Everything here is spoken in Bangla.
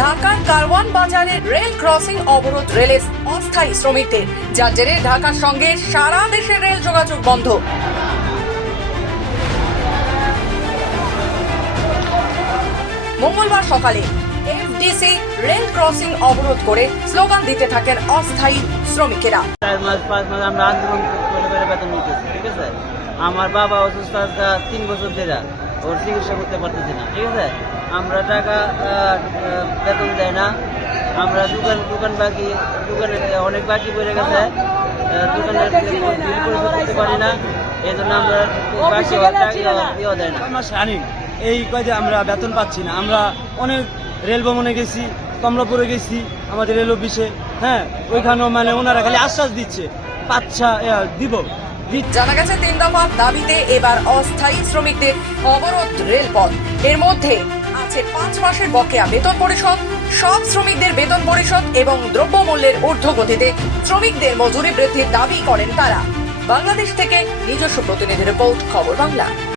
ঢাকার কারওয়ান বাজারের রেল ক্রসিং অবরোধ রেলের অস্থায়ী শ্রমিকদের, যার জেরে ঢাকার সঙ্গে সারা দেশের রেল যোগাযোগ বন্ধ। মঙ্গলবার সকালে এফডিসি রেল ক্রসিং অবরোধ করে স্লোগান দিতে থাকেন অস্থায়ী শ্রমিকেরা। 4 মাস 5 মাস আমরা আন্দোলন করে বেতন নিতেছি, ঠিক আছে। আমার বাবা অসুস্থ, 3 বছর ধরে ওর চিকিৎসা করতে পারতেছি না, ঠিক আছে। আমরা টাকা বেতন দেয় না, আমরা দোকান বাকি, দোকানে অনেক বাকি পড়ে গেছে, দোকানের বিল পরিশোধ করতে পারি না, এই জন্য আমরা বাকি টাকা দেয় না। মাস রানিং এই কাজে আমরা বেতন পাচ্ছি না। আমরা অনেক রেল ভ্রমণে গেছি, কমলাপুরে গেছি, আমাদের রেল অফিসে, হ্যাঁ, ওইখানেও মানে ওনারা খালি আশ্বাস দিচ্ছে পাচ্ছা দিব। জানা গেছে 3 দফা দাবিতে এবার অস্থায়ী শ্রমিকদের অবরোধ রেলপথ। এর মধ্যে আছে 5 মাসের বকেয়া বেতন পরিশোধ, সব শ্রমিকদের বেতন পরিশোধ এবং দ্রব্যমূল্যের ঊর্ধ্বগতিতে শ্রমিকদের মজুরি বৃদ্ধির দাবি করেন তারা। বাংলাদেশ থেকে নিজস্ব প্রতিনিধি রিপোর্ট, খবর বাংলা।